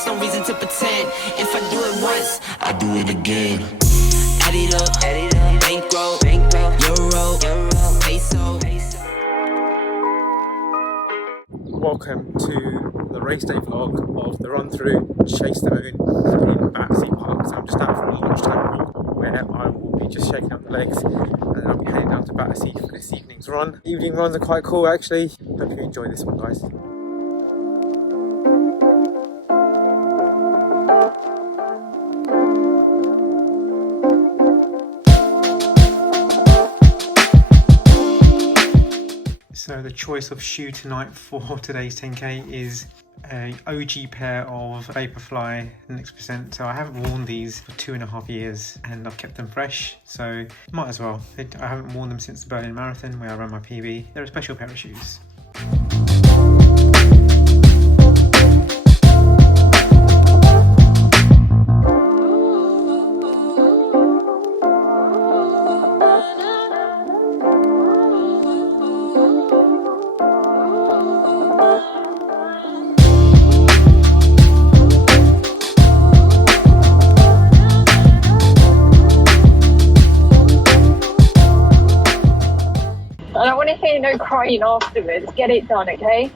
there's no reason to pretend. If I do it once, I do it again. Add it up, bankroll, euro, peso. Welcome to the race day vlog of the Runthrough Chase the Moon in Battersea Park. So I'm just out for a lunchtime walk where I will be just shaking up the legs, and then I'll be heading down to Battersea for this evening's run. Evening runs are quite cool actually. Hope you enjoy this one, guys. So the choice of shoe tonight for today's 10k is an OG pair of Vaporfly Next Percent. So I haven't worn these for 2.5 years and I've kept them fresh, so might as well. I haven't worn them since the Berlin Marathon where I ran my PB. They're a special pair of shoes. I don't want to hear no crying afterwards. Get it done, okay?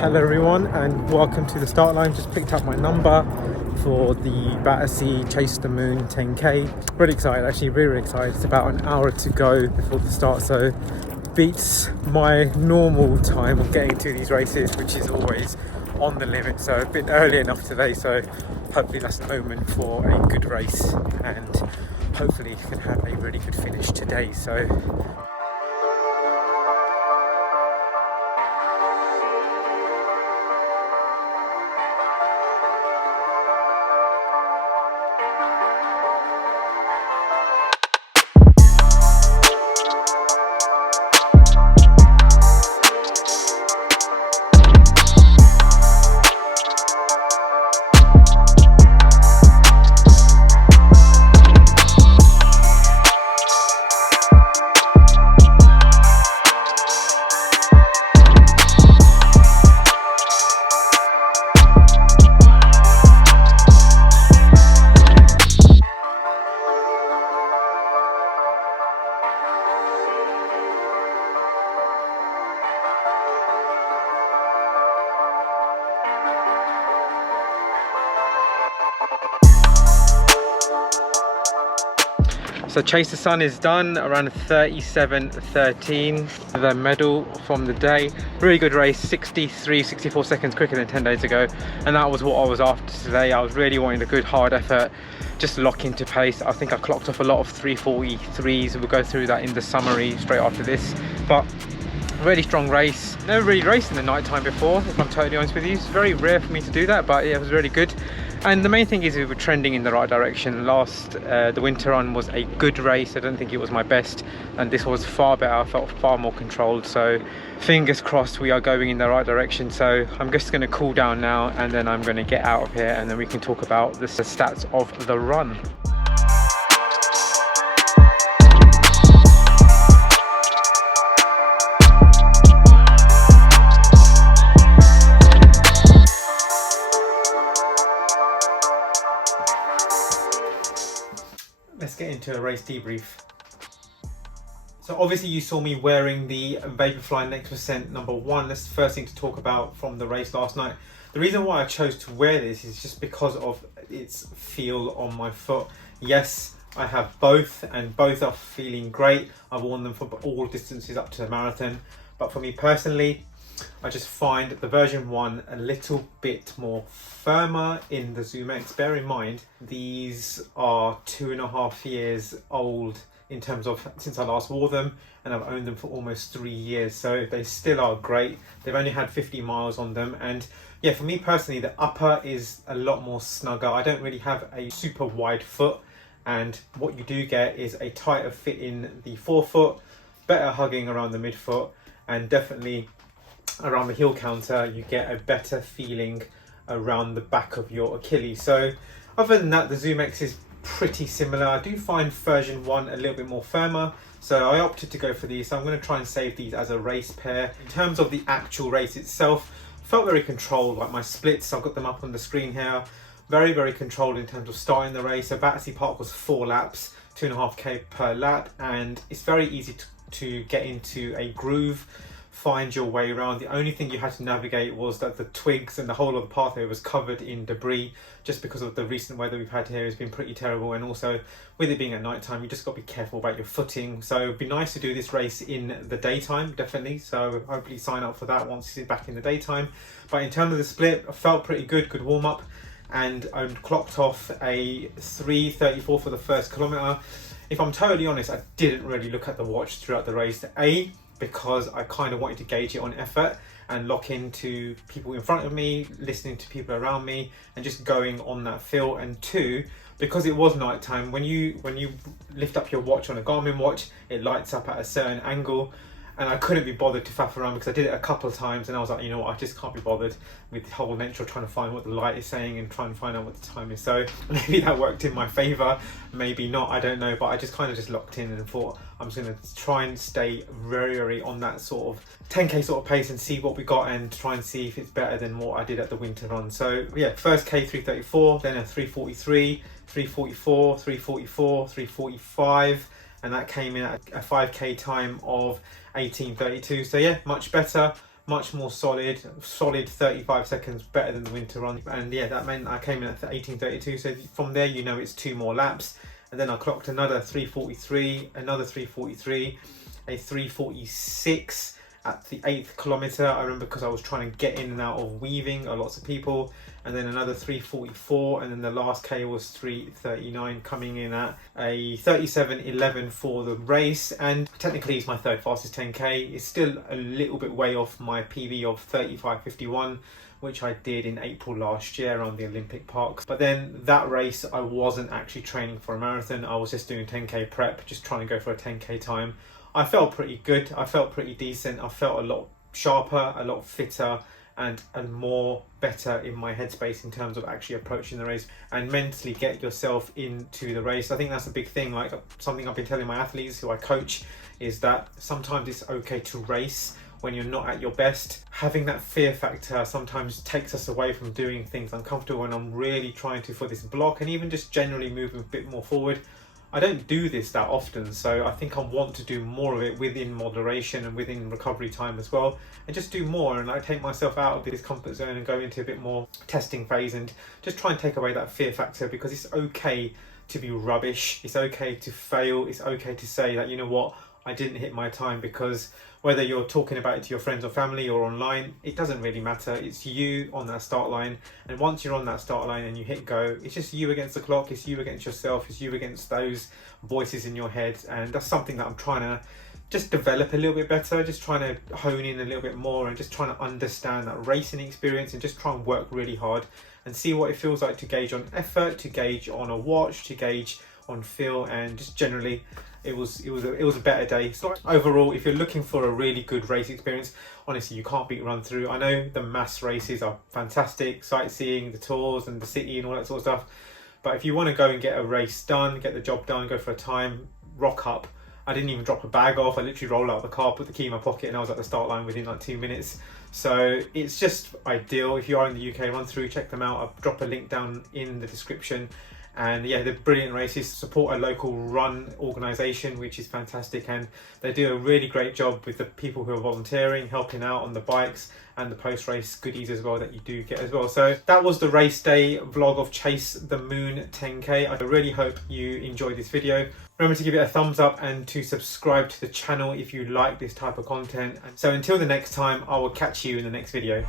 Hello everyone and welcome to the start line. Just picked up my number for the Battersea Chase the Moon 10k. Really excited, actually really excited. It's about an hour to go before the start, so beats my normal time of getting to these races, which is always on the limit. So a bit early enough today, so hopefully that's an omen for a good race and hopefully can have a really good finish today. So So Chase the Sun is done around 37:13. The medal from the day. Really good race, 64 seconds quicker than 10 days ago. And that was what I was after today. I was really wanting a good hard effort, just lock into pace. I think I clocked off a lot of 3:43s. We'll go through that in the summary straight after this. But really strong race. Never really raced in the night time before, if I'm totally honest with you. It's very rare for me to do that, but yeah, it was really good. And the main thing is we were trending in the right direction. The winter run was a good race. I don't think it was my best, and this was far better. I felt far more controlled, so fingers crossed we are going in the right direction. So I'm just going to cool down now and then I'm going to get out of here and then we can talk about the stats of the run. Let's get into a race debrief. So obviously you saw me wearing the Vaporfly Next Percent number 1. That's the first thing to talk about from the race last night. The reason why I chose to wear this is just because of its feel on my foot. Yes, I have both and both are feeling great. I've worn them for all distances up to the marathon. But for me personally, I just find the version 1 a little bit more firmer in the Zoom X. Bear in mind, these are 2.5 years old in terms of since I last wore them, and I've owned them for almost 3 years, so they still are great. They've only had 50 miles on them, and yeah, for me personally, the upper is a lot more snugger. I don't really have a super wide foot, and what you do get is a tighter fit in the forefoot, better hugging around the midfoot, and definitely around the heel counter you get a better feeling around the back of your Achilles. So other than that, the Zoom X is pretty similar. I do find version 1 a little bit more firmer, so I opted to go for these. So I'm going to try and save these as a race pair. In terms of the actual race itself, felt very controlled. Like my splits, I've got them up on the screen here, very controlled in terms of starting the race. So Battersea Park was 4 laps, 2.5k per lap, and it's very easy to get into a groove, find your way around. The only thing you had to navigate was that the twigs and the whole of the pathway was covered in debris, just because of the recent weather we've had here has been pretty terrible, and also with it being at night time, you just got to be careful about your footing. So it'd be nice to do this race in the daytime, definitely, so hopefully sign up for that once it's back in the daytime. But in terms of the split, I felt pretty good warm up, and I clocked off a 3:34 for the first kilometre. If I'm totally honest, I didn't really look at the watch throughout the race. Because I kind of wanted to gauge it on effort and lock into people in front of me, listening to people around me, and just going on that feel. And 2, because it was night time, when you lift up your watch on a Garmin watch, it lights up at a certain angle, and I couldn't be bothered to faff around because I did it a couple of times, and I was like, you know what, I just can't be bothered with the whole nature of trying to find what the light is saying and trying to find out what the time is. So maybe that worked in my favour, maybe not, I don't know, but I just kind of just locked in and thought I'm just going to try and stay very on that sort of 10k sort of pace and see what we got, and try and see if it's better than what I did at the winter run. So yeah, first k 3:34, then a 3:43, 3:44, 3:44, 3:45, and that came in at a 5k time of 18:32. So yeah, much better, much more solid 35 seconds better than the winter run. And yeah, that meant I came in at 18:32. So from there, you know, it's 2 more laps, and then I clocked another 3:43, another 3:43, a 3:46 at the 8th kilometre. I remember because I was trying to get in and out of weaving lots of people, and then another 3:44, and then the last K was 3:39, coming in at a 37:11 for the race. And technically it's my 3rd fastest 10k. It's still a little bit way off my PB of 35:51, which I did in April last year around the Olympic Parks. But then that race, I wasn't actually training for a marathon. I was just doing 10k prep, just trying to go for a 10k time. I felt pretty good, I felt pretty decent, I felt a lot sharper, a lot fitter, and more better in my headspace in terms of actually approaching the race and mentally get yourself into the race. I think that's a big thing, like something I've been telling my athletes who I coach, is that sometimes it's okay to race when you're not at your best. Having that fear factor sometimes takes us away from doing things uncomfortable, and I'm really trying to, for this block and even just generally moving a bit more forward, I don't do this that often, so I think I want to do more of it within moderation and within recovery time as well, and just do more, and I take myself out of this comfort zone and go into a bit more testing phase and just try and take away that fear factor, because it's okay to be rubbish, it's okay to fail, it's okay to say that, you know what, I didn't hit my time, because whether you're talking about it to your friends or family or online, it doesn't really matter. It's you on that start line, and once you're on that start line and you hit go, it's just you against the clock, it's you against yourself, it's you against those voices in your head. And that's something that I'm trying to just develop a little bit better, just trying to hone in a little bit more, and just trying to understand that racing experience, and just try and work really hard and see what it feels like to gauge on effort, to gauge on a watch, to gauge on feel, and just generally it was a better day. So overall, if you're looking for a really good race experience, honestly, you can't beat Runthrough. I know the mass races are fantastic, sightseeing, the tours and the city and all that sort of stuff, but if you want to go and get a race done, get the job done, go for a time, rock up. I didn't even drop a bag off, I literally rolled out of the car, put the key in my pocket, and I was at the start line within like 2 minutes. So it's just ideal. If you are in the UK, Runthrough, check them out. I'll drop a link down in the description. And yeah, they're brilliant races, support a local run organisation, which is fantastic, and they do a really great job with the people who are volunteering, helping out on the bikes, and the post-race goodies as well that you do get as well. So that was the race day vlog of Chase the Moon 10k. I really hope you enjoyed this video. Remember to give it a thumbs up and to subscribe to the channel if you like this type of content. And so until the next time, I will catch you in the next video.